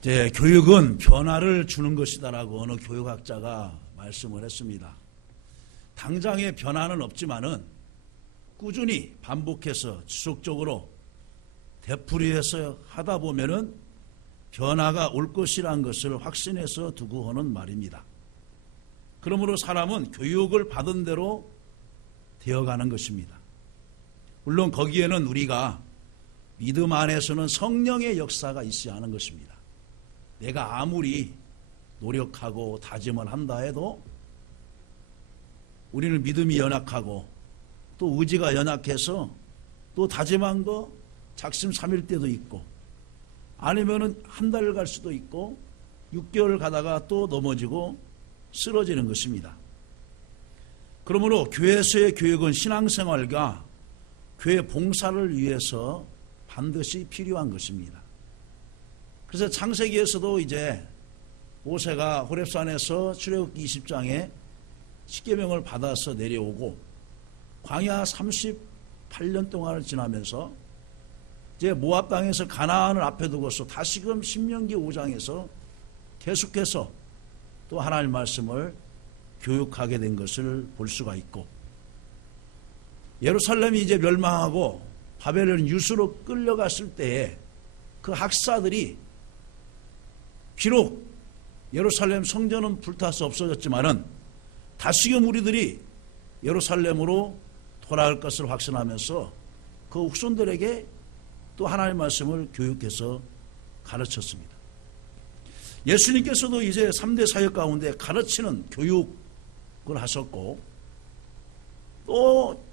이제 교육은 변화를 주는 것이다라고 어느 교육학자가 말씀을 했습니다. 당장의 변화는 없지만은 꾸준히 반복해서 지속적으로 되풀이해서 하다 보면은 변화가 올 것이라는 것을 확신해서 두고 하는 말입니다. 그러므로 사람은 교육을 받은 대로 되어가는 것입니다. 물론 거기에는 우리가 믿음 안에서는 성령의 역사가 있어야 하는 것입니다. 내가 아무리 노력하고 다짐을 한다 해도 우리는 믿음이 연약하고 또 의지가 연약해서 또 다짐한 거 작심삼일 때도 있고 아니면은 한 달 갈 수도 있고 6개월 가다가 또 넘어지고 쓰러지는 것입니다. 그러므로 교회에서의 교육은 신앙생활과 교회 봉사를 위해서 반드시 필요한 것입니다. 그래서 창세기에서도 이제 모세가 호렙산에서 출애굽기 20장에 십계명을 받아서 내려오고 광야 38년 동안을 지나면서 이제 모압 땅에서 가나안을 앞에 두고서 다시금 신명기 5장에서 계속해서 또 하나님 말씀을 교육하게 된 것을 볼 수가 있고, 예루살렘이 이제 멸망하고 바벨론 유수로 끌려갔을 때에 그 학사들이 비록 예루살렘 성전은 불타서 없어졌지만은 다시금 우리들이 예루살렘으로 돌아갈 것을 확신하면서 그 후손들에게 또 하나님의 말씀을 교육해서 가르쳤습니다. 예수님께서도 이제 3대 사역 가운데 가르치는 교육을 하셨고, 또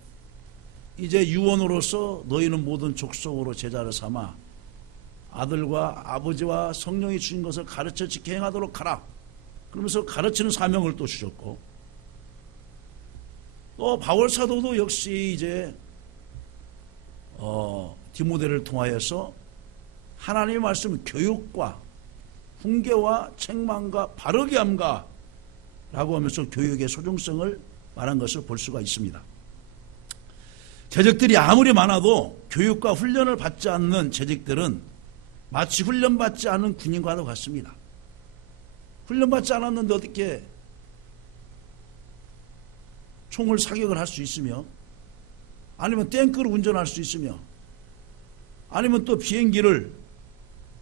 이제 유언으로서 너희는 모든 족속으로 제자를 삼아 아들과 아버지와 성령이 주신 것을 가르쳐 지켜 행하도록 하라. 그러면서 가르치는 사명을 또 주셨고, 또 바울 사도도 역시 이제 디모데를 통하여서 하나님의 말씀 교육과 훈계와 책망과 바르게 함과 라고 하면서 교육의 소중성을 말한 것을 볼 수가 있습니다. 재직들이 아무리 많아도 교육과 훈련을 받지 않는 재직들은 마치 훈련받지 않은 군인과도 같습니다. 훈련받지 않았는데 어떻게 총을 사격을 할 수 있으며, 아니면 탱크를 운전할 수 있으며, 아니면 또 비행기를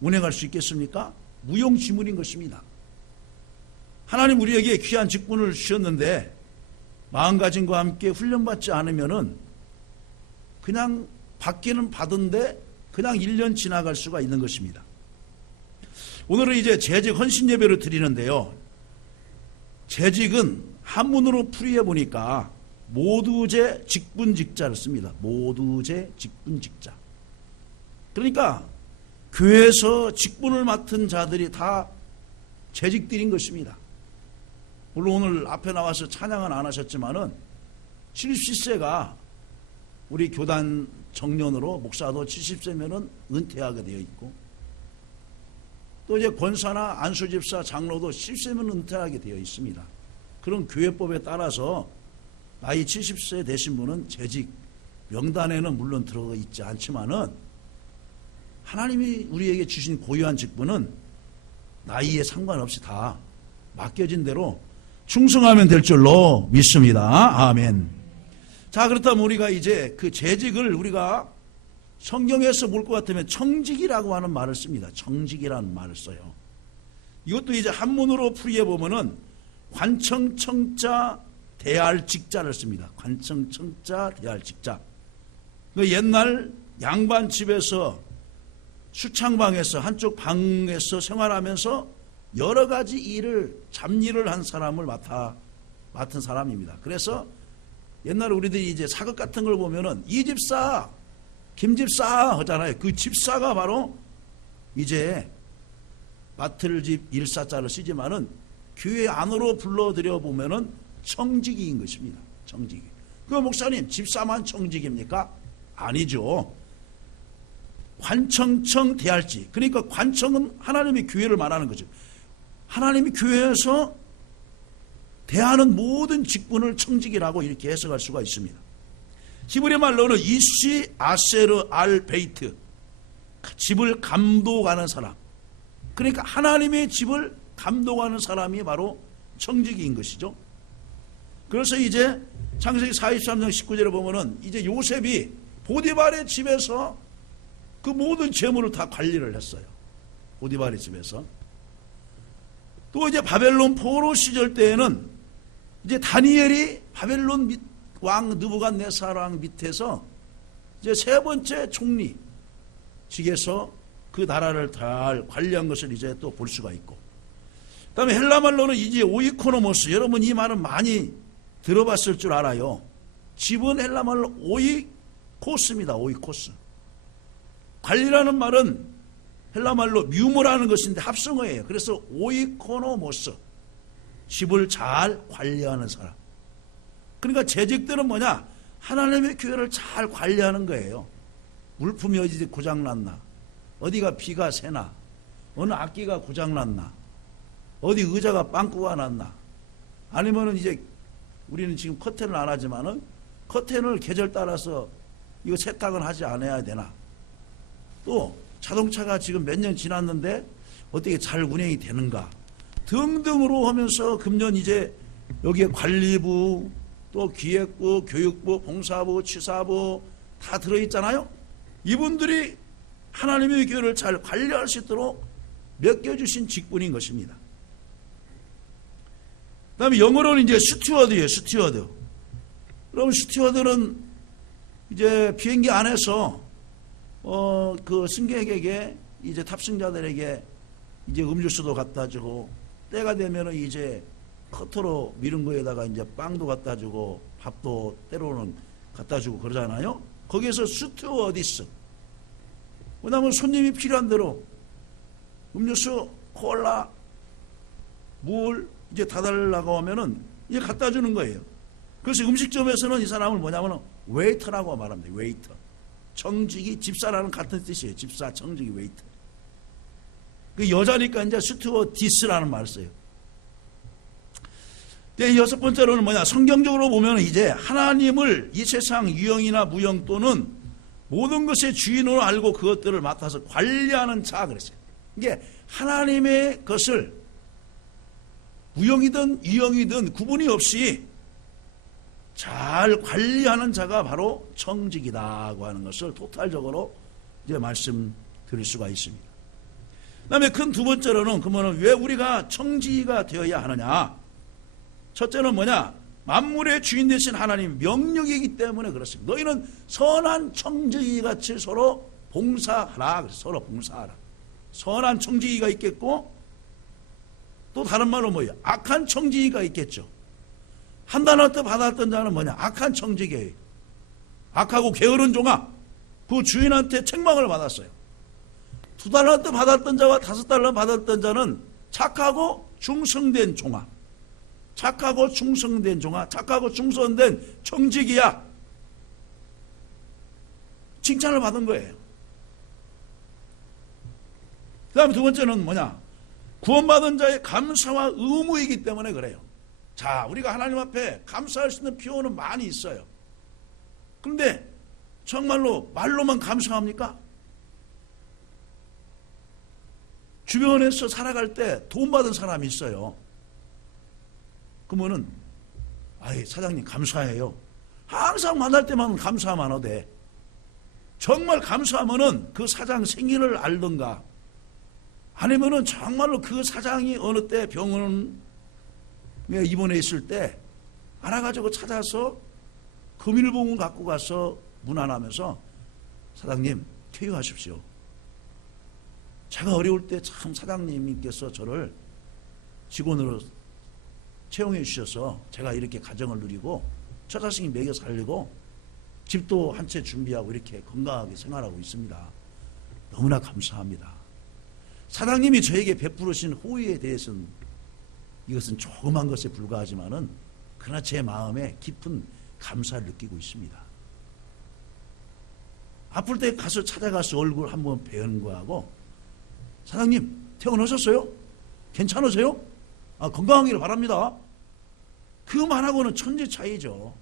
운행할 수 있겠습니까? 무용지물인 것입니다. 하나님 우리에게 귀한 직분을 주셨는데 마음가짐과 함께 훈련받지 않으면은 그냥 받기는 받은데 그냥 1년 지나갈 수가 있는 것입니다. 오늘은 이제 재직 헌신 예배를 드리는데요. 재직은 한문으로 풀이해 보니까 모두제 직분직자를 씁니다. 모두제 직분직자. 그러니까 교회에서 직분을 맡은 자들이 다 재직들인 것입니다. 물론 오늘 앞에 나와서 찬양은 안 하셨지만은 70세가 우리 교단 정년으로, 목사도 70세면은 은퇴하게 되어 있고, 또 이제 권사나 안수집사, 장로도 70세면 은퇴하게 되어 있습니다. 그런 교회법에 따라서 나이 70세 되신 분은 재직 명단에는 물론 들어가 있지 않지만은 하나님이 우리에게 주신 고유한 직분은 나이에 상관없이 다 맡겨진 대로 충성하면 될 줄로 믿습니다. 아멘. 자, 그렇다면 우리가 이제 그 재직을 우리가 성경에서 볼 것 같으면 청직이라고 하는 말을 씁니다. 청직이라는 말을 써요. 이것도 이제 한문으로 풀이해 보면은 관청청자 대할직자를 씁니다. 관청청자 대할직자. 그 옛날 양반집에서 수창방에서 한쪽 방에서 생활하면서 여러 가지 일을, 잡일을 한 사람을 맡은 사람입니다. 그래서 옛날에 우리들이 이제 사극 같은 걸 보면은 이 집사, 김 집사 하잖아요. 그 집사가 바로 이제 맡을 집 일사자를 쓰지만은 교회 안으로 불러들여 보면은 청직인 것입니다. 청직이. 그 목사님, 집사만 청직입니까? 아니죠. 관청청 대할지. 그러니까 관청은 하나님의 교회를 말하는 거죠. 하나님이 교회에서 대하는 모든 직분을 청직이라고 이렇게 해석할 수가 있습니다. 히브리 말로는 이시 아세르 알 베이트, 집을 감독하는 사람. 그러니까 하나님의 집을 감독하는 사람이 바로 청지기인 것이죠. 그래서 이제 창세기 43장 19절에 보면은 이제 요셉이 보디발의 집에서 그 모든 재물을 다 관리를 했어요. 보디발의 집에서. 또 이제 바벨론 포로 시절 때에는 이제 다니엘이 바벨론 왕 느부갓네살 왕 밑에서 이제 세 번째 총리직에서 그 나라를 잘 관리한 것을 이제 또 볼 수가 있고, 그다음에 헬라 말로는 이제 오이코노모스, 여러분 이 말은 많이 들어봤을 줄 알아요. 집은 헬라 말로 오이코스입니다. 오이코스. 관리라는 말은 헬라 말로 뮤모라는 것인데 합성어예요. 그래서 오이코노모스, 집을 잘 관리하는 사람. 그러니까 재직들은 뭐냐? 하나님의 교회를 잘 관리하는 거예요. 물품이 어디 고장났나, 어디가 비가 새나, 어느 악기가 고장났나, 어디 의자가 빵꾸가 났나, 아니면은 이제 우리는 지금 커튼을 안 하지만은 커튼을 계절 따라서 이거 세탁을 하지 않아야 되나, 또 자동차가 지금 몇 년 지났는데 어떻게 잘 운행이 되는가 등등으로 하면서 금년 이제 여기에 관리부, 또 기획부, 교육부, 봉사부, 취사부 다 들어있잖아요. 이분들이 하나님의 교회를 잘 관리할 수 있도록 맡겨주신 직분인 것입니다. 그 다음에 영어로는 이제 스튜어드예요. 스튜어드. 그럼 스튜어드는 이제 비행기 안에서 그 승객에게 이제 탑승자들에게 이제 음료수도 갖다 주고, 때가 되면은 이제 커터로 미는 거에다가 이제 빵도 갖다 주고 밥도 때로는 갖다 주고 그러잖아요. 거기에서 스튜어디스. 왜냐하면 손님이 필요한 대로 음료수, 콜라, 물 이제 다 달라고 하면은 이제 갖다 주는 거예요. 그래서 음식점에서는 이 사람을 뭐냐면 웨이터라고 말합니다. 웨이터. 청지기, 집사라는 같은 뜻이에요. 집사, 청지기, 웨이터. 그 여자니까 이제 스튜어디스라는 말을 써요. 여섯 번째로는 뭐냐? 성경적으로 보면 이제 하나님을 이 세상 유형이나 무형 또는 모든 것의 주인으로 알고 그것들을 맡아서 관리하는 자 그랬어요. 이게 하나님의 것을 무형이든 유형이든 구분이 없이 잘 관리하는 자가 바로 청직이다고 하는 것을 토탈적으로 이제 말씀드릴 수가 있습니다. 그 다음에 큰 두 번째로는 그러면 왜 우리가 청지기가 되어야 하느냐? 첫째는 뭐냐? 만물의 주인 되신 하나님 명령이기 때문에 그렇습니다. 너희는 선한 청지기 같이 서로 봉사하라. 그래서 서로 봉사하라. 선한 청지기가 있겠고, 또 다른 말로 뭐예요? 악한 청지기가 있겠죠. 한 달란트 받았던 자는 뭐냐? 악한 청지기예요. 악하고 게으른 종아, 그 주인한테 책망을 받았어요. 2달란트 받았던 자와 5달란트 받았던 자는 착하고 충성된 종아, 착하고 충성된 종아, 착하고 충성된 청지기야. 칭찬을 받은 거예요. 그 다음에 두 번째는 뭐냐? 구원받은 자의 감사와 의무이기 때문에 그래요. 자, 우리가 하나님 앞에 감사할 수 있는 표현은 많이 있어요. 그런데 정말로 말로만 감사합니까? 주변에서 살아갈 때 돈 받은 사람이 있어요. 그러면은 아이 사장님 감사해요. 항상 만날 때만 감사하면 안 돼. 정말 감사하면은 그 사장 생일을 알던가, 아니면은 정말로 그 사장이 어느 때 병원에 입원해 있을 때 알아가지고 찾아서 금일봉을 갖고 가서 문안하면서 사장님 퇴유하십시오. 제가 어려울 때 참 사장님께서 저를 직원으로 채용해 주셔서 제가 이렇게 가정을 누리고 처자식이 먹여 살리고 집도 한 채 준비하고 이렇게 건강하게 생활하고 있습니다. 너무나 감사합니다. 사장님이 저에게 베푸르신 호의에 대해서는 이것은 조그만 것에 불과하지만은 그러나 제 마음에 깊은 감사를 느끼고 있습니다. 아플 때 가서 찾아가서 얼굴 한번 뵈는 거하고 사장님 퇴원하셨어요? 괜찮으세요? 건강하기를 바랍니다. 그 말하고는 천지 차이죠.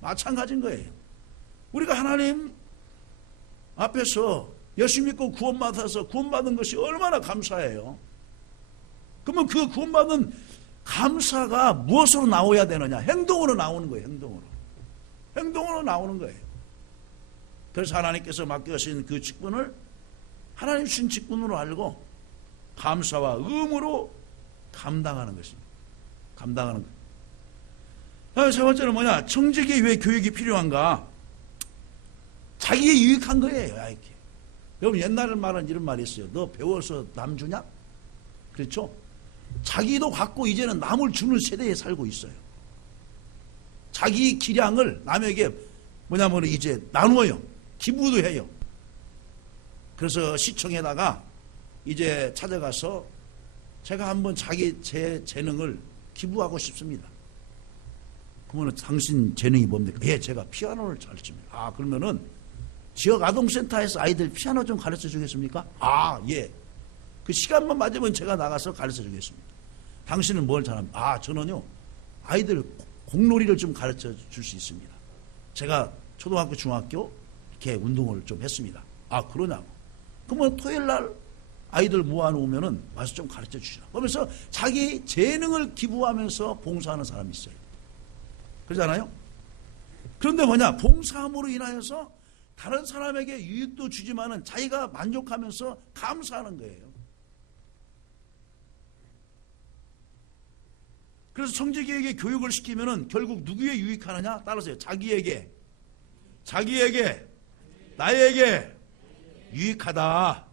마찬가지인 거예요. 우리가 하나님 앞에서 예수 믿고 구원받아서 구원받은 것이 얼마나 감사해요. 그러면 그 구원받은 감사가 무엇으로 나와야 되느냐? 행동으로 나오는 거예요. 행동으로 나오는 거예요. 그래서 하나님께서 맡겨주신 그 직분을 하나님 주신 직분으로 알고 감사와 의무로 감당하는 것입니다. 감당하는 것. 세 번째는 뭐냐? 청지기에 왜 교육이 필요한가? 자기에 유익한 거예요. 이렇게. 여러분 옛날 말은 이런 말이 있어요. 너 배워서 남 주냐? 그렇죠? 자기도 갖고 이제는 남을 주는 세대에 살고 있어요. 자기 기량을 남에게 뭐냐면 이제 나누어요. 기부도 해요. 그래서 시청에다가 이제 찾아가서 제가 한번 제 재능을 기부하고 싶습니다. 그러면 당신 재능이 뭡니까? 예, 제가 피아노를 잘 칩니다. 아, 그러면은 지역 아동센터에서 아이들 피아노 좀 가르쳐 주겠습니까? 아, 예. 그 시간만 맞으면 제가 나가서 가르쳐 주겠습니다. 당신은 뭘 잘합니까? 아, 저는요, 아이들 공놀이를 좀 가르쳐 줄 수 있습니다. 제가 초등학교, 중학교 이렇게 운동을 좀 했습니다. 아, 그러냐고. 그러면 토요일 날 아이들 모아놓으면은 와서 좀 가르쳐 주시라. 그러면서 자기 재능을 기부하면서 봉사하는 사람이 있어요. 그러잖아요? 그런데 뭐냐? 봉사함으로 인하여서 다른 사람에게 유익도 주지만은 자기가 만족하면서 감사하는 거예요. 그래서 청지기에게 교육을 시키면은 결국 누구에 유익하느냐? 따라서요. 자기에게, 나에게 유익하다.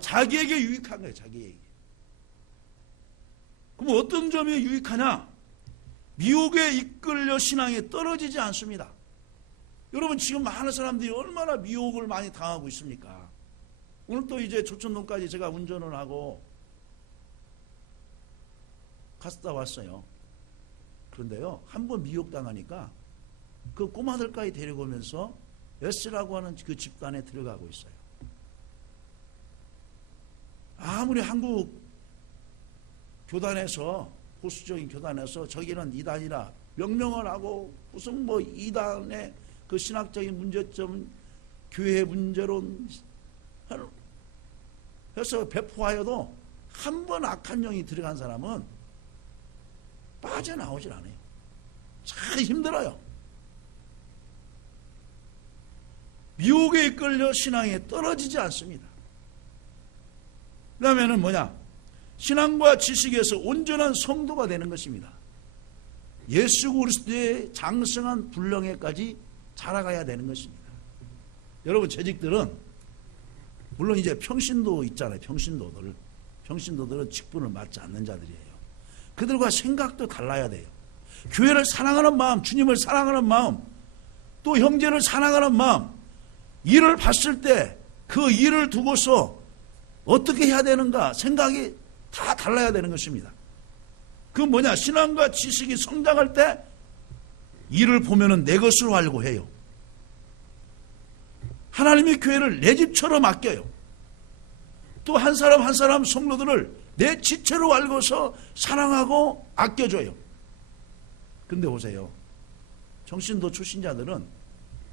자기에게 유익한 거예요. 자기에게. 그럼 어떤 점이 유익하냐? 미혹에 이끌려 신앙에 떨어지지 않습니다. 여러분 지금 많은 사람들이 얼마나 미혹을 많이 당하고 있습니까? 오늘 또 이제 조천동까지 제가 운전을 하고 갔다 왔어요. 그런데요, 한번 미혹당하니까 그 꼬마들까지 데리고 오면서 S라고 하는 그 집단에 들어가고 있어요. 아무리 한국 교단에서, 보수적인 교단에서 저기는 이단이라 명령을 하고 무슨 뭐 이단의 그 신학적인 문제점, 교회 문제론 해서 배포하여도 한 번 악한 영이 들어간 사람은 빠져나오질 않아요. 참 힘들어요. 미혹에 이끌려 신앙에 떨어지지 않습니다. 그 다음에는 뭐냐? 신앙과 지식에서 온전한 성도가 되는 것입니다. 예수 그리스도의 장성한 분량에까지 자라가야 되는 것입니다. 여러분 재직들은 물론 이제 평신도 있잖아요. 평신도들은 직분을 맡지 않는 자들이에요. 그들과 생각도 달라야 돼요. 교회를 사랑하는 마음, 주님을 사랑하는 마음, 또 형제를 사랑하는 마음, 일을 봤을 때 그 일을 두고서 어떻게 해야 되는가 생각이 다 달라야 되는 것입니다. 그 뭐냐? 신앙과 지식이 성장할 때 일을 보면은 내 것으로 알고 해요. 하나님의 교회를 내 집처럼 아껴요. 또 한 사람 한 사람 성도들을 내 지체로 알고서 사랑하고 아껴줘요. 근데 보세요. 정신도 출신자들은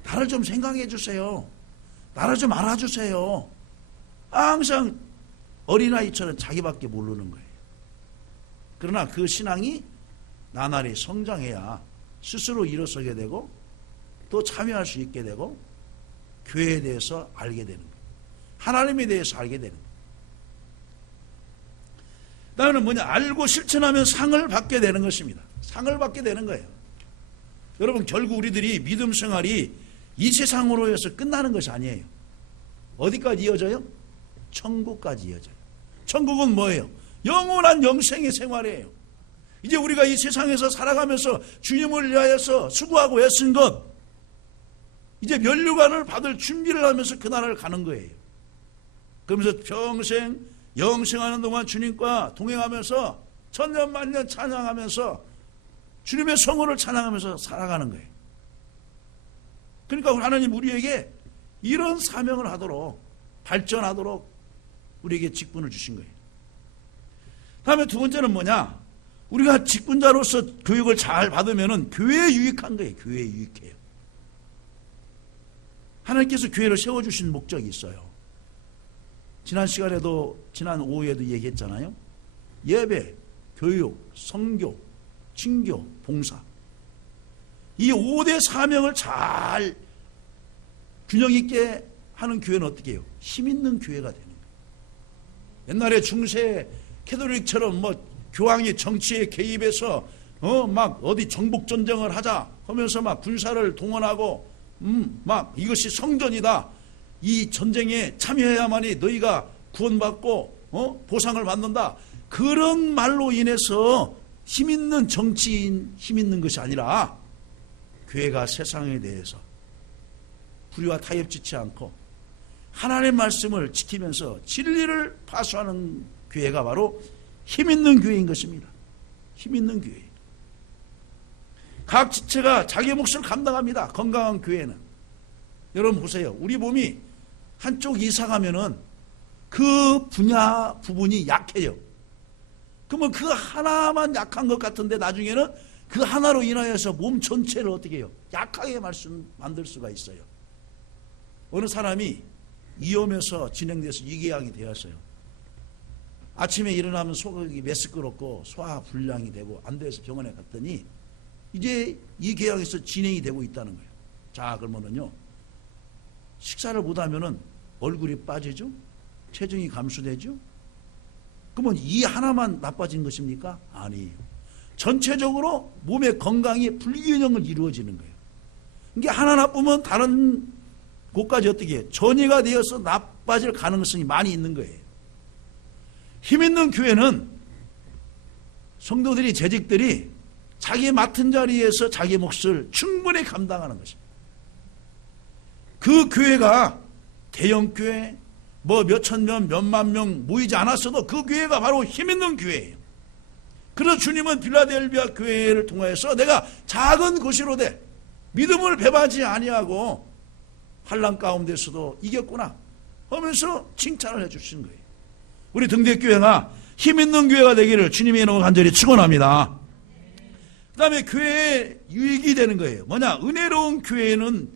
나를 좀 생각해 주세요. 나를 좀 알아주세요. 항상 어린아이처럼 자기밖에 모르는 거예요. 그러나 그 신앙이 나날이 성장해야 스스로 일어서게 되고 또 참여할 수 있게 되고 교회에 대해서 알게 되는 거예요. 하나님에 대해서 알게 되는 거예요. 나는 뭐냐? 알고 실천하면 상을 받게 되는 것입니다. 상을 받게 되는 거예요. 여러분 결국 우리들이 믿음 생활이 이 세상으로 해서 끝나는 것이 아니에요. 어디까지 이어져요? 천국까지 이어져요. 천국은 뭐예요? 영원한 영생의 생활이에요. 이제 우리가 이 세상에서 살아가면서 주님을 위하여서 수고하고 애쓴 것, 이제 면류관을 받을 준비를 하면서 그 나라를 가는 거예요. 그러면서 평생 영생하는 동안 주님과 동행하면서 천년만년 찬양하면서 주님의 성호를 찬양하면서 살아가는 거예요. 그러니까 하나님 우리에게 이런 사명을 하도록, 발전하도록 우리에게 직분을 주신 거예요. 다음에 두 번째는 뭐냐? 우리가 직분자로서 교육을 잘 받으면은 교회에 유익한 거예요. 교회에 유익해요. 하나님께서 교회를 세워주신 목적이 있어요. 지난 시간에도, 지난 오후에도 얘기했잖아요. 예배, 교육, 성교, 친교, 봉사. 이 5대 사명을 잘 균형 있게 하는 교회는 어떻게 해요? 힘 있는 교회가 되는 거예요. 옛날에 중세 캐톨릭처럼 교황이 정치에 개입해서 막 어디 정복 전쟁을 하자 하면서 막 군사를 동원하고 막 이것이 성전이다. 이 전쟁에 참여해야만이 너희가 구원받고 보상을 받는다. 그런 말로 인해서 힘 있는 정치인, 힘 있는 것이 아니라 교회가 세상에 대해서 불의와 타협짓지 않고 하나님의 말씀을 지키면서 진리를 파수하는 교회가 바로 힘 있는 교회인 것입니다. 힘 있는 교회. 각 지체가 자기 몫을 감당합니다. 건강한 교회는. 여러분 보세요. 우리 몸이 한쪽 이상하면은 그 분야 부분이 약해요. 그러면 그 하나만 약한 것 같은데 나중에는 그 하나로 인하여서 몸 전체를 어떻게 해요? 약하게 만들 수가 있어요. 어느 사람이 위험해서 진행돼서 위궤양이 되었어요. 아침에 일어나면 속이 메스꺼웠고 소화불량이 되고 안 돼서 병원에 갔더니 이제 위궤양에서 진행이 되고 있다는 거예요. 자, 그러면은요, 식사를 못하면은 얼굴이 빠지죠? 체중이 감소되죠? 그러면 이 하나만 나빠진 것입니까? 아니에요. 전체적으로 몸의 건강이 불균형을 이루어지는 거예요. 이게 하나 나쁘면 다른 곳까지 어떻게 해요? 전이가 되어서 나빠질 가능성이 많이 있는 거예요. 힘 있는 교회는 성도들이, 재직들이 자기 맡은 자리에서 자기 몫을 충분히 감당하는 것입니다. 그 교회가 대형교회, 몇천 명, 몇만 명 모이지 않았어도 그 교회가 바로 힘 있는 교회예요. 그래서 주님은 빌라델비아 교회를 통해서 내가 작은 것이로되 믿음을 배반하지 아니하고 환난 가운데서도 이겼구나 하면서 칭찬을 해주신 거예요. 우리 등대교회가 힘 있는 교회가 되기를 주님의 이름으로 간절히 축원합니다. 그 다음에 교회에 유익이 되는 거예요. 뭐냐? 은혜로운 교회는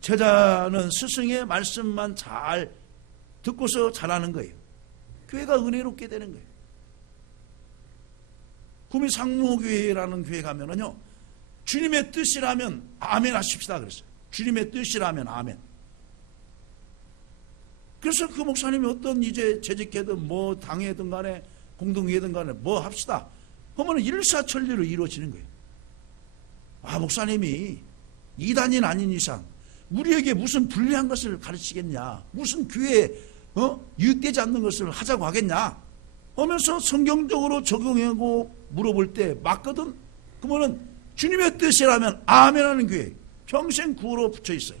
제자는 스승의 말씀만 잘 듣고서 잘하는 거예요. 교회가 은혜롭게 되는 거예요. 구미 상무교회라는 교회 가면은요, 주님의 뜻이라면 아멘 하십시다 그랬어요. 주님의 뜻이라면 아멘. 그래서 그 목사님이 어떤 이제 재직회든 당회든 간에 공동회든 간에 합시다 하면 일사천리로 이루어지는 거예요. 아, 목사님이 이단인 아닌 이상 우리에게 무슨 불리한 것을 가르치겠냐, 무슨 교회에 유익되지 않는 것을 하자고 하겠냐 하면서 성경적으로 적용하고 물어볼 때 맞거든. 그러면은 주님의 뜻이라면 아멘 하는 교회 평생 구호로 붙여 있어요.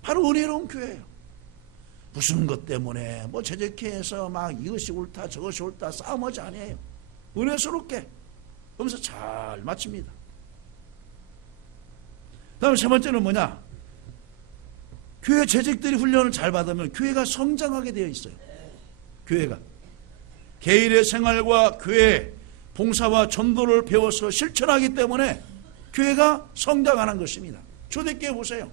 바로 은혜로운 교회예요. 무슨 것 때문에 재직회에서 막 이것이 옳다 저것이 옳다 싸움하지 아니에요. 은혜스럽게 그러면서 잘 마칩니다. 다음 세 번째는 뭐냐? 교회 재직들이 훈련을 잘 받으면 교회가 성장하게 되어 있어요. 교회가 개인의 생활과 교회 봉사와 전도를 배워서 실천하기 때문에 교회가 성장하는 것입니다. 초대교회 보세요.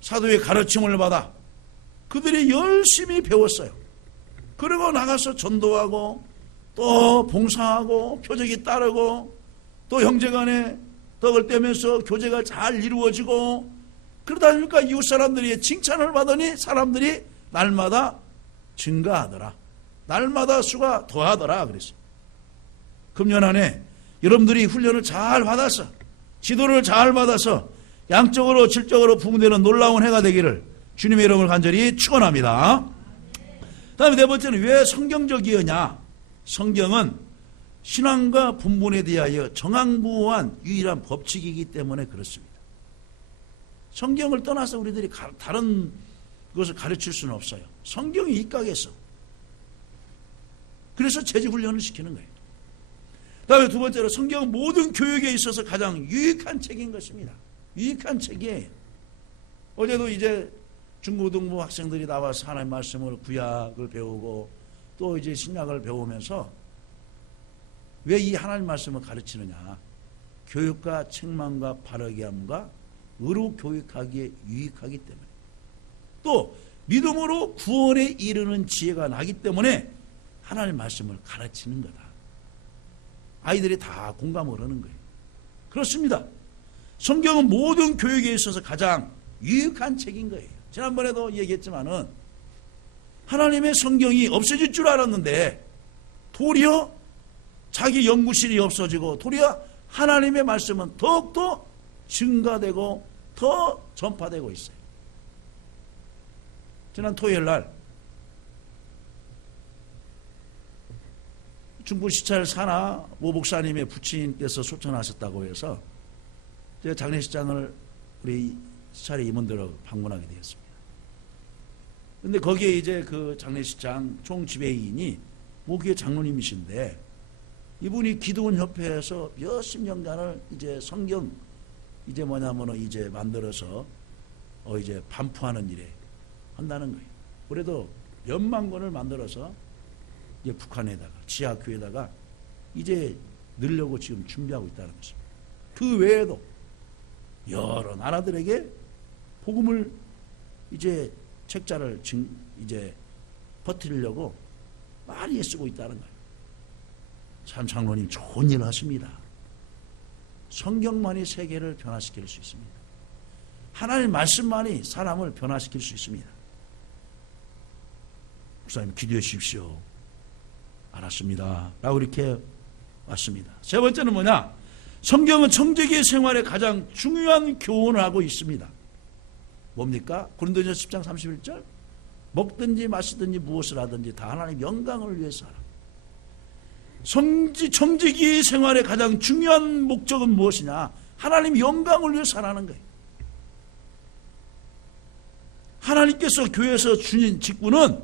사도의 가르침을 받아 그들이 열심히 배웠어요. 그리고 나가서 전도하고 또 봉사하고 표적이 따르고 또 형제간에 떡을 떼면서 교제가 잘 이루어지고 그러다 보니까 이웃 사람들이 칭찬을 받으니 사람들이 날마다 증가하더라. 날마다 수가 더하더라 그랬어요. 금년 안에 여러분들이 훈련을 잘 받아서 지도를 잘 받아서 양적으로 질적으로 부흥되는 놀라운 해가 되기를 주님의 이름을 간절히 축원합니다. 다음에 네 번째는 왜 성경적이었냐? 성경은 신앙과 분본에 대하여 정황부호한 유일한 법칙이기 때문에 그렇습니다. 성경을 떠나서 우리들이 다른 것을 가르칠 수는 없어요. 성경이 입각해서. 그래서 재직훈련을 시키는 거예요. 다음에 두 번째로 성경은 모든 교육에 있어서 가장 유익한 책인 것입니다. 유익한 책이에요. 어제도 이제 중고등부 학생들이 나와서 하나님의 말씀을 구약을 배우고 또 이제 신약을 배우면서 왜 이 하나님 말씀을 가르치느냐? 교육과 책망과 바르게 함과 의로 교육하기에 유익하기 때문에, 또 믿음으로 구원에 이르는 지혜가 나기 때문에 하나님의 말씀을 가르치는 거다. 아이들이 다 공감을 하는 거예요. 그렇습니다. 성경은 모든 교육에 있어서 가장 유익한 책인 거예요. 지난번에도 얘기했지만은 하나님의 성경이 없어질 줄 알았는데 도리어 자기 연구실이 없어지고 도리어 하나님의 말씀은 더욱더 증가되고 더 전파되고 있어요. 지난 토요일 날 중부 시찰 산하 모 목사님의 부친께서 초청하셨다고 해서 제가 장례식장을 우리 시찰의 임원들하고 방문하게 되었습니다. 근데 거기에 이제 그 장례식장 총 지배인이 모교회 장로님이신데, 이분이 기도원 협회에서 몇십 년간을 이제 성경 이제 뭐냐면은 이제 만들어서 이제 반포하는 일에 한다는 거예요. 그래도 몇만 권을 만들어서 이제 북한에다가 지하교에다가 이제 넣으려고 지금 준비하고 있다는 것입니다. 그 외에도 여러 나라들에게 복음을 이제 책자를 이제 퍼뜨리려고 많이 쓰고 있다는 거예요. 참 장로님 좋은 일을 하십니다. 성경만이 세계를 변화시킬 수 있습니다. 하나님의 말씀만이 사람을 변화시킬 수 있습니다. 목사님 기도해 주십시오. 알았습니다. 라고 이렇게 왔습니다. 세 번째는 뭐냐? 성경은 청지기의 생활에 가장 중요한 교훈을 하고 있습니다. 뭡니까? 고린도전서 10장 31절, 먹든지 마시든지 무엇을 하든지 다 하나님의 영광을 위해서 하라. 청지기 생활의 가장 중요한 목적은 무엇이냐? 하나님 영광을 위해서 하라는 거예요. 하나님께서 교회에서 주신 직분은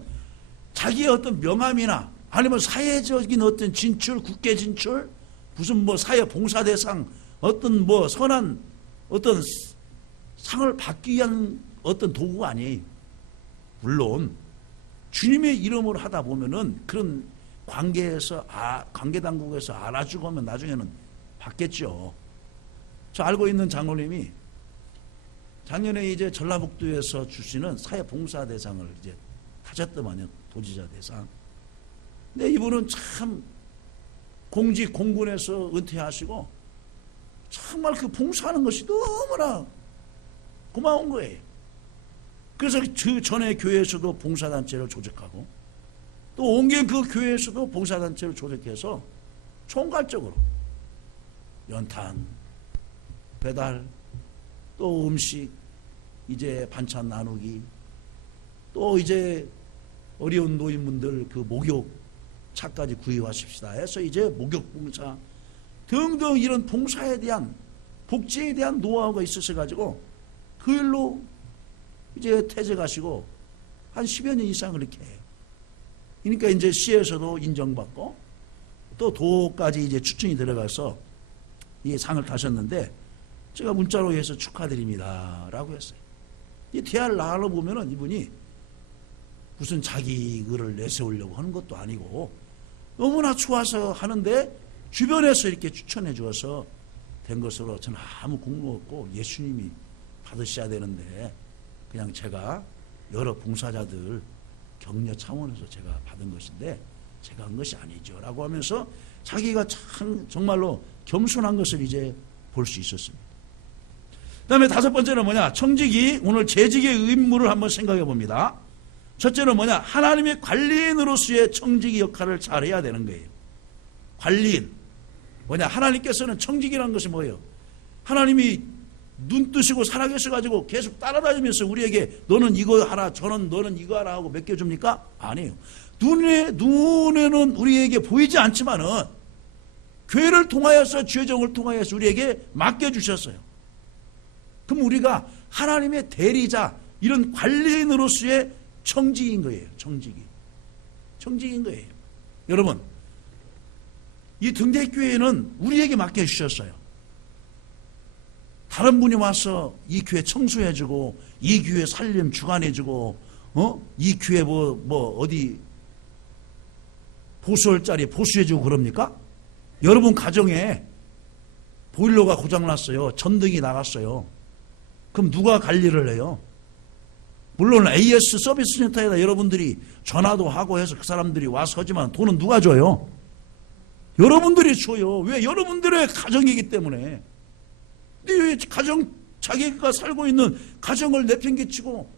자기의 어떤 명함이나 아니면 사회적인 어떤 진출, 국계 진출, 무슨 뭐 사회 봉사 대상, 어떤 뭐 선한 어떤 상을 받기 위한 어떤 도구가 아니에요. 물론 주님의 이름으로 하다 보면은 그런 관계에서 관계 당국에서 알아주고 하면 나중에는 받겠죠. 저 알고 있는 장로님이 작년에 이제 전라북도에서 주시는 사회봉사 대상을 이제 타셨더만요. 도지사 대상. 근데 이분은 참 공군에서 은퇴하시고 정말 그 봉사하는 것이 너무나 고마운 거예요. 그래서 그 전에 교회에서도 봉사단체를 조직하고 또 옮긴 그 교회에서도 봉사단체를 조직해서 총괄적으로 연탄, 배달, 또 음식, 이제 반찬 나누기, 또 이제 어려운 노인분들 그 목욕 차까지 구입하십시다 해서 이제 목욕 봉사 등등 이런 봉사에 대한 복지에 대한 노하우가 있으셔 가지고 그 일로 이제 퇴직하시고 한 10여 년 이상 그렇게 해요. 그러니까 이제 시에서도 인정받고 또 도까지 이제 추천이 들어가서 이 상을 타셨는데 제가 문자로 해서 축하드립니다 라고 했어요. 이 대화를 나눠보면은 이분이 무슨 자기 글을 내세우려고 하는 것도 아니고 너무나 좋아서 하는데 주변에서 이렇게 추천해 주어서 된 것으로 저는 아무 공로 없고 예수님이 받으셔야 되는데 그냥 제가 여러 봉사자들 격려 차원에서 제가 받은 것인데 제가 한 것이 아니죠 라고 하면서 자기가 참 정말로 겸손한 것을 이제 볼 수 있었습니다. 그 다음에 다섯 번째는 뭐냐? 청직이 오늘 재직의 의무를 한번 생각해 봅니다. 첫째는 뭐냐? 하나님의 관리인으로서의 청지기 역할을 잘해야 되는 거예요. 관리인. 뭐냐? 하나님께서는 청지기라는 것이 뭐예요? 하나님이 눈 뜨시고 살아계셔가지고 계속 따라다니면서 우리에게 너는 이거 하라, 저는 너는 이거 하라 하고 맡겨줍니까? 아니에요. 눈에는 우리에게 보이지 않지만은 교회를 통하여서 죄정을 통하여서 우리에게 맡겨주셨어요. 그럼 우리가 하나님의 대리자, 이런 관리인으로서의 청직인 거예요. 청직인 거예요. 여러분, 이 등대교회는 우리에게 맡겨주셨어요. 다른 분이 와서 이 교회 청소해주고, 이 교회 살림 주관해주고, 이 교회 어디 보수할 자리 보수해주고 그럽니까? 여러분 가정에 보일러가 고장났어요. 전등이 나갔어요. 그럼 누가 관리를 해요? 물론 AS 서비스 센터에다 여러분들이 전화도 하고 해서 그 사람들이 와서 하지만 돈은 누가 줘요? 여러분들이 줘요. 왜? 여러분들의 가정이기 때문에. 근데 왜 자기가 살고 있는 가정을 내팽개치고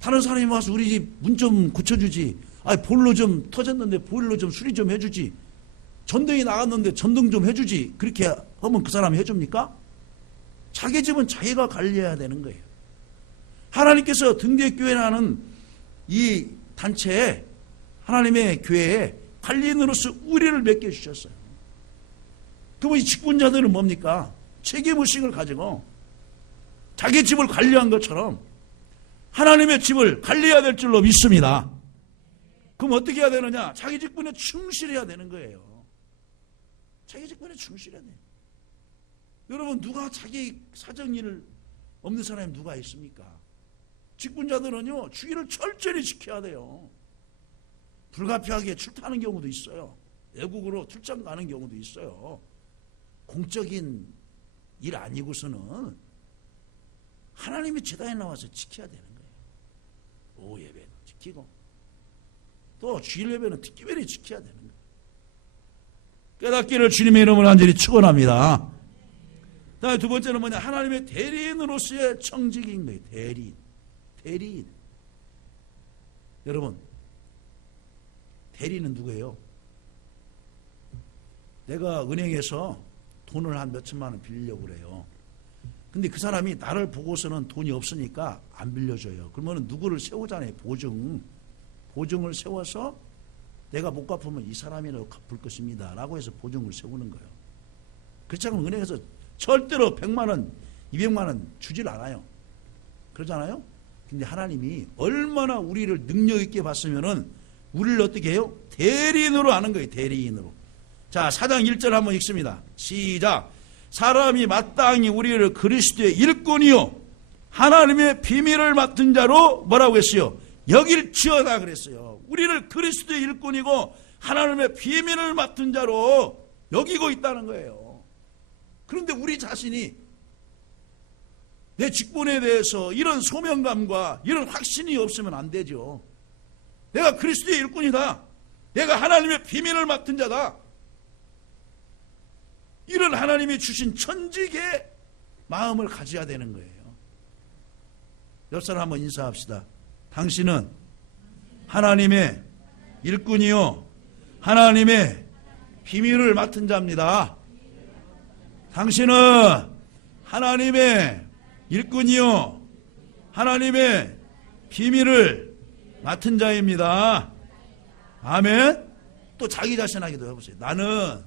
다른 사람이 와서 우리 집 문 좀 고쳐주지. 보일러 좀 터졌는데 보일러 좀 수리 좀 해주지. 전등이 나갔는데 전등 좀 해주지. 그렇게 하면 그 사람이 해줍니까? 자기 집은 자기가 관리해야 되는 거예요. 하나님께서 등대교회라는 이 단체에, 하나님의 교회에 관리인으로서 우리를 맡겨주셨어요. 그럼 이 직분자들은 뭡니까? 책임의식을 가지고 자기 집을 관리한 것처럼 하나님의 집을 관리해야 될 줄로 믿습니다. 그럼 어떻게 해야 되느냐? 자기 직분에 충실해야 되는 거예요. 자기 직분에 충실해야 돼요. 여러분, 누가 자기 사정일 없는 사람이 누가 있습니까? 직분자들은요, 주의를 철저히 지켜야 돼요. 불가피하게 출타하는 경우도 있어요. 외국으로 출장 가는 경우도 있어요. 공적인 일 아니고서는 하나님의 제단에 나와서 지켜야 되는 거예요. 오후 예배는 지키고 또 주일 예배는 특별히 지켜야 되는 거예요. 깨닫기를 주님의 이름으로 간절히 축원합니다. 다음에 두 번째는 뭐냐? 하나님의 대리인으로서의 청직인 거예요. 대리인. 여러분, 대리는 누구예요? 내가 은행에서 돈을 한 몇천만 원 빌리려고 그래요. 근데 그 사람이 나를 보고서는 돈이 없으니까 안 빌려줘요. 그러면 누구를 세우잖아요. 보증을 세워서 내가 못 갚으면 이 사람이라도 갚을 것입니다 라고 해서 보증을 세우는 거예요. 그렇지 않으면 은행에서 절대로 100만 원, 200만 원 주질 않아요. 그러잖아요. 근데 하나님이 얼마나 우리를 능력 있게 봤으면은 우리를 어떻게 해요? 대리인으로 하는 거예요. 대리인으로. 자, 4장 1절 한번 읽습니다. 시작. 사람이 마땅히 우리를 그리스도의 일꾼이요 하나님의 비밀을 맡은 자로 뭐라고 했어요? 여길지어다 그랬어요. 우리를 그리스도의 일꾼이고 하나님의 비밀을 맡은 자로 여기고 있다는 거예요. 그런데 우리 자신이 내 직분에 대해서 이런 소명감과 이런 확신이 없으면 안 되죠. 내가 그리스도의 일꾼이다. 내가 하나님의 비밀을 맡은 자다. 이런 하나님이 주신 천직의 마음을 가져야 되는 거예요. 옆 사람 한번 인사합시다. 당신은 하나님의 일꾼이요 하나님의 비밀을 맡은 자입니다. 당신은 하나님의 일꾼이요 하나님의 비밀을 맡은 자입니다. 아멘. 또 자기 자신에게도 해보세요. 나는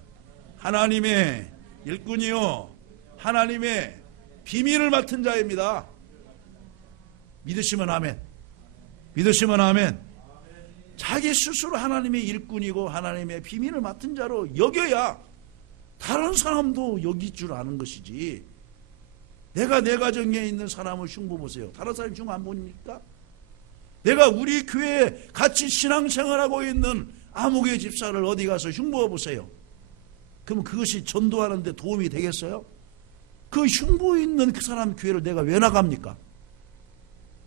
하나님의 일꾼이요 하나님의 비밀을 맡은 자입니다. 믿으시면 아멘. 믿으시면 아멘. 자기 스스로 하나님의 일꾼이고 하나님의 비밀을 맡은 자로 여겨야 다른 사람도 여길 줄 아는 것이지. 내가 내 가정에 있는 사람을 흉보 보세요. 다른 사람이 흉 안 보니까? 내가 우리 교회에 같이 신앙생활하고 있는 아무개 집사를 어디 가서 흉보해 보세요. 그럼 그것이 전도하는 데 도움이 되겠어요? 그 흉보 있는 그 사람 교회를 내가 왜 나갑니까?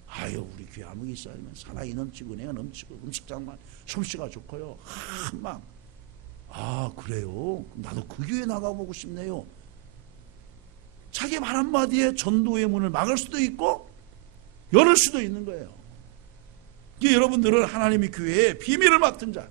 아유, 우리 교회 아무개 있으면 사랑이 넘치고 은혜가 넘치고 음식장만 솜씨가 좋고요. 한방. 아, 그래요? 나도 그 교회 나가보고 싶네요. 자기 말 한마디에 전도의 문을 막을 수도 있고 열을 수도 있는 거예요. 이게 여러분들은 하나님의 교회의 비밀을 맡은 자.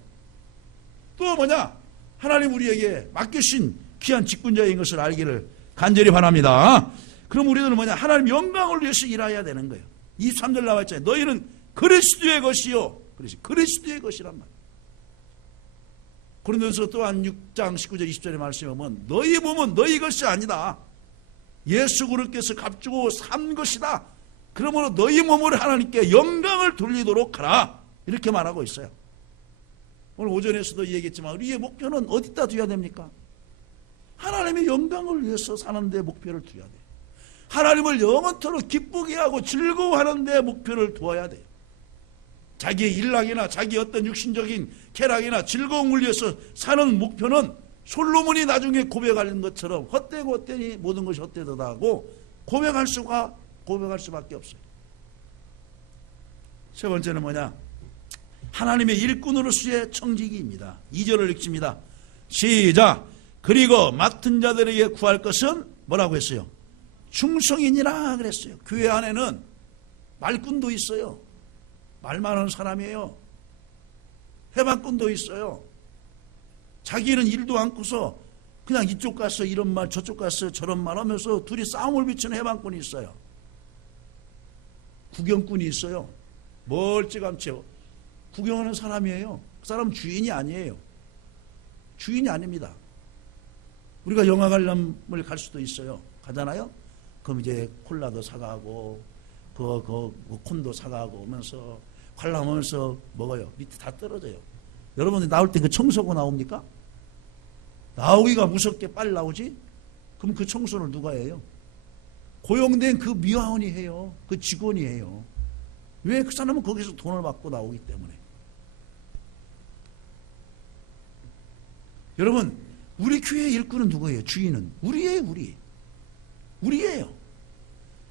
또 뭐냐? 하나님 우리에게 맡기신 귀한 직분자인 것을 알기를 간절히 바랍니다. 그럼 우리들은 뭐냐? 하나님 영광을 위해서 일해야 되는 거예요. 23절 나와 있잖아요. 너희는 그리스도의 것이요. 그리스도의 것이란 말이에요. 고린도서 또한 6장 19절 20절의 말씀에 보면 너희 몸은 너희 것이 아니다. 예수 그리스도께서 값주고 산 것이다. 그러므로 너희 몸을 하나님께 영광을 돌리도록 하라. 이렇게 말하고 있어요. 오늘 오전에서도 얘기했지만 우리의 목표는 어디다 두어야 됩니까? 하나님의 영광을 위해서 사는 데 목표를 두어야 돼요. 하나님을 영원토록 기쁘게 하고 즐거워하는 데 목표를 두어야 돼요. 자기의 일락이나 자기 어떤 육신적인 쾌락이나 즐거움을 위해서 사는 목표는 솔로몬이 나중에 고백하는 것처럼 헛되고 헛되니 모든 것이 헛되도다 하고 고백할 수밖에 없어요. 세 번째는 뭐냐? 하나님의 일꾼으로서의 청지기입니다. 2절을 읽습니다. 시작. 그리고 맡은 자들에게 구할 것은 뭐라고 했어요? 충성이니라 그랬어요. 교회 안에는 말꾼도 있어요. 말 많은 사람이에요. 해방꾼도 있어요. 자기는 일도 않고서 그냥 이쪽 가서 이런 말 저쪽 가서 저런 말 하면서 둘이 싸움을 비치는 해방꾼이 있어요. 구경꾼이 있어요. 멀찌감치 구경하는 사람이에요. 그 사람은 주인이 아니에요. 주인이 아닙니다. 우리가 영화 관람을 갈 수도 있어요. 가잖아요. 그럼 이제 콜라도 사가고 콘도 사가고 오면서 관람하면서 먹어요. 밑에 다 떨어져요. 여러분 나올 때 그 청소고 나옵니까? 나오기가 무섭게 빨리 나오지? 그럼 그 청소를 누가 해요? 고용된 그 미화원이 해요. 그 직원이 해요. 왜? 그 사람은 거기서 돈을 받고 나오기 때문에. 여러분, 우리 교회의 일꾼은 누구예요? 주인은 우리예요. 우리예요.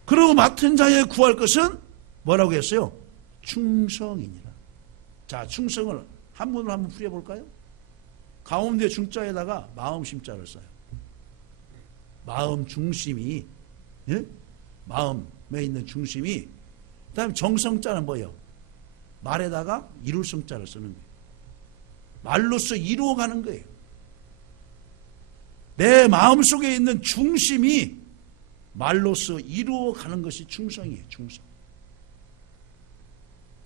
그리고 맡은 자에 구할 것은 뭐라고 했어요? 충성이니라. 자, 충성을 한 문으로 한번 풀어볼까요? 가운데 중자에다가 마음 심자를 써요. 마음 중심이, 예? 마음에 있는 중심이. 그 다음에 정성자는 뭐예요? 말에다가 이룰 성자를 쓰는 거예요. 말로써 이루어가는 거예요. 내 마음속에 있는 중심이 말로써 이루어가는 것이 충성이에요. 충성.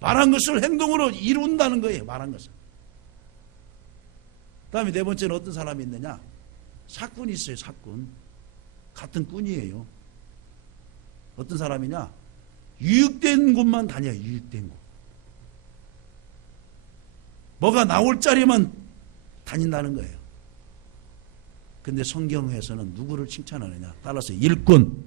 말한 것을 행동으로 이룬다는 거예요. 말한 것을. 그 다음에 네 번째는 어떤 사람이 있느냐? 사꾼이 있어요. 사꾼. 같은 꾼이에요. 어떤 사람이냐? 유익된 곳만 다녀요. 유익된 곳. 뭐가 나올 자리만 다닌다는 거예요. 근데 성경에서는 누구를 칭찬하느냐? 따라서 일꾼.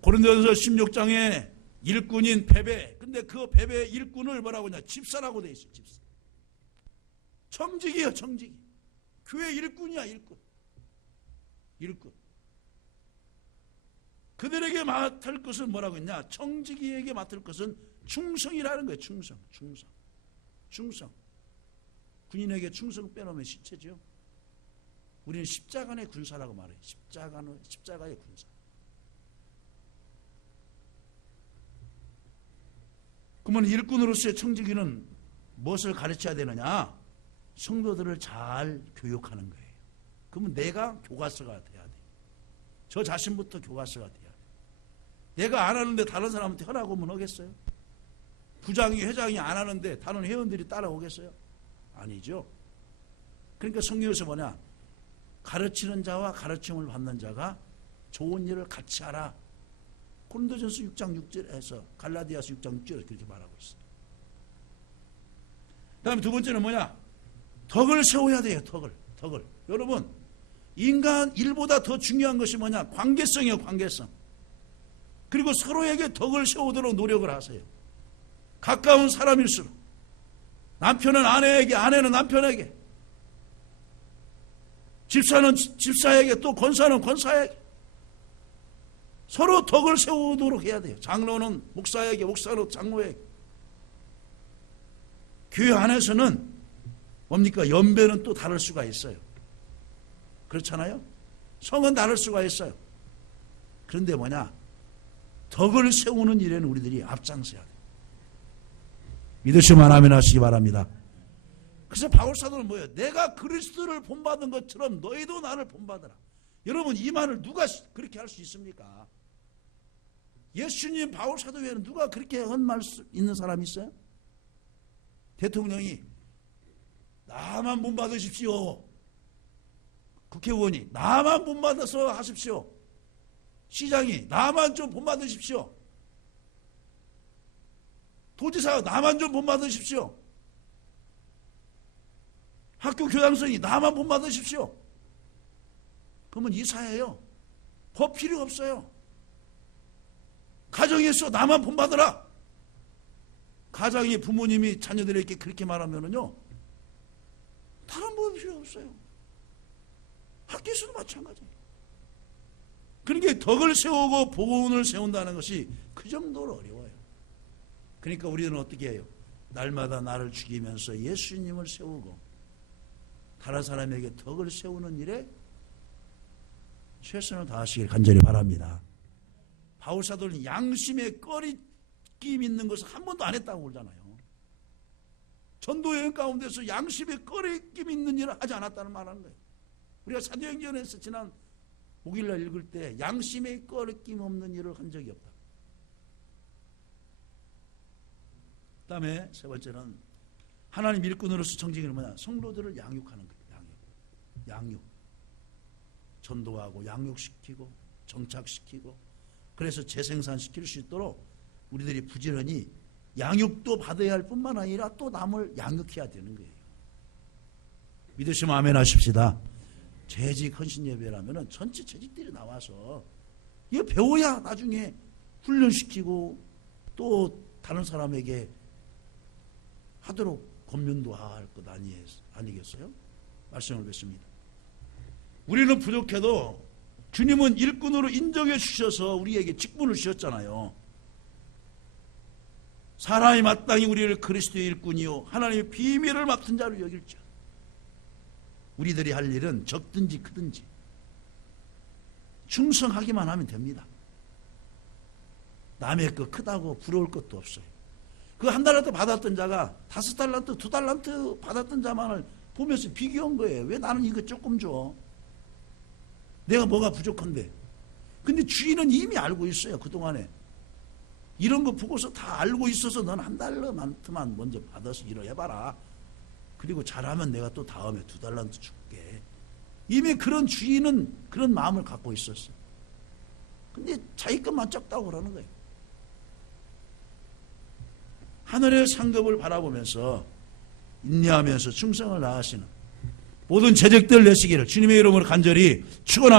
고린도전서 16장에 일꾼인 베베. 근데 그 베베 일꾼을 뭐라고 하냐? 집사라고 돼 있어요. 집사. 청직이에요. 청직. 교회 일꾼이야. 일꾼. 그들에게 맡을 것은 뭐라고 했냐? 청지기에게 맡을 것은 충성이라는 거예요. 충성. 군인에게 충성 빼놓으면 시체죠. 우리는 십자가의 군사라고 말해요. 십자가의 군사. 그러면 일꾼으로서의 청지기는 무엇을 가르쳐야 되느냐? 성도들을 잘 교육하는 거예요. 그러면 내가 교과서가 돼야 돼. 저 자신부터 교과서가 돼야 돼. 내가 안 하는데 다른 사람한테 허락하면 하겠어요? 부장이 회장이 안 하는데 다른 회원들이 따라오겠어요? 아니죠. 그러니까 성경에서 뭐냐? 가르치는 자와 가르침을 받는 자가 좋은 일을 같이 하라. 고린도전서 6장 6절에서 갈라디아서 6장 6절에서 그렇게 말하고 있어요. 그 다음에 두 번째는 뭐냐? 덕을 세워야 돼요. 덕을. 여러분, 인간 일보다 더 중요한 것이 뭐냐? 관계성이에요. 관계성. 그리고 서로에게 덕을 세우도록 노력을 하세요. 가까운 사람일수록. 남편은 아내에게, 아내는 남편에게, 집사는 집사에게, 또 권사는 권사에게 서로 덕을 세우도록 해야 돼요. 장로는 목사에게, 목사는 장로에게. 교회 안에서는 뭡니까? 연배는 또 다를 수가 있어요. 그렇잖아요? 성은 다를 수가 있어요. 그런데 뭐냐? 덕을 세우는 일에는 우리들이 앞장서야 돼요. 믿으시면 아멘 하시기 바랍니다. 그래서 바울사도는 뭐예요? 내가 그리스도를 본받은 것처럼 너희도 나를 본받으라. 여러분, 이 말을 누가 그렇게 할 수 있습니까? 예수님 바울사도 외에는 누가 그렇게 한 말 있는 사람이 있어요? 대통령이 나만 본받으십시오. 국회의원이 나만 본받아서 하십시오. 시장이 나만 좀 본받으십시오. 도지사가 나만 좀 본받으십시오. 학교 교장선생이 나만 본받으십시오. 그러면 이사예요. 법 필요 없어요. 가정에서 나만 본받으라. 가정의 부모님이 자녀들에게 그렇게 말하면은요, 다른 법 필요 없어요. 학교에서도 마찬가지예요. 그러니까 덕을 세우고 복운을 세운다는 것이 그 정도로 어려워요. 그러니까 우리는 어떻게 해요? 날마다 나를 죽이면서 예수님을 세우고 다른 사람에게 덕을 세우는 일에 최선을 다하시길 간절히 바랍니다. 바울사도는 양심에 꺼리낌 있는 것을 한 번도 안 했다고 그러잖아요. 전도 여행 가운데서 양심에 꺼리낌 있는 일을 하지 않았다는 말하는 거예요. 우리가 사도행전에서 지난 목요일날 읽을 때 양심에 꺼리낌 없는 일을 한 적이 없다. 그 다음에 세 번째는 하나님 일꾼으로서 정직은 뭐냐? 성도들을 양육하는 거예요. 양육. 전도하고 양육시키고 정착시키고 그래서 재생산시킬 수 있도록 우리들이 부지런히 양육도 받아야 할 뿐만 아니라 또 남을 양육해야 되는 거예요. 믿으시면 아멘 하십시다. 재직 헌신 예배라면 전체 재직들이 나와서 이거 배워야 나중에 훈련시키고 또 다른 사람에게 하도록 권면도 할 것 아니겠어요? 말씀을 뵙습니다. 우리는 부족해도 주님은 일꾼으로 인정해 주셔서 우리에게 직분을 주셨잖아요. 사람이 마땅히 우리를 그리스도의 일꾼이요 하나님의 비밀을 맡은 자로 여길지어다. 우리들이 할 일은 적든지 크든지 충성하기만 하면 됩니다. 남의 거 크다고 부러울 것도 없어요. 그 한 달란트 받았던 자가 5달란트, 2달란트 받았던 자만을 보면서 비교한 거예요. 왜 나는 이거 조금 줘? 내가 뭐가 부족한데. 근데 주인은 이미 알고 있어요. 그동안에. 이런 거 보고서 다 알고 있어서 넌 1달러만큼만 먼저 받아서 일해봐라. 그리고 잘하면 내가 또 다음에 2달란트 줄게. 이미 그런 주인은 그런 마음을 갖고 있었어요. 근데 자기 것만 적다고 그러는 거예요. 하늘의 상급을 바라보면서 인내하면서 충성을 다하시는 모든 재직들 내시기를 주님의 이름으로 간절히 축원합니다.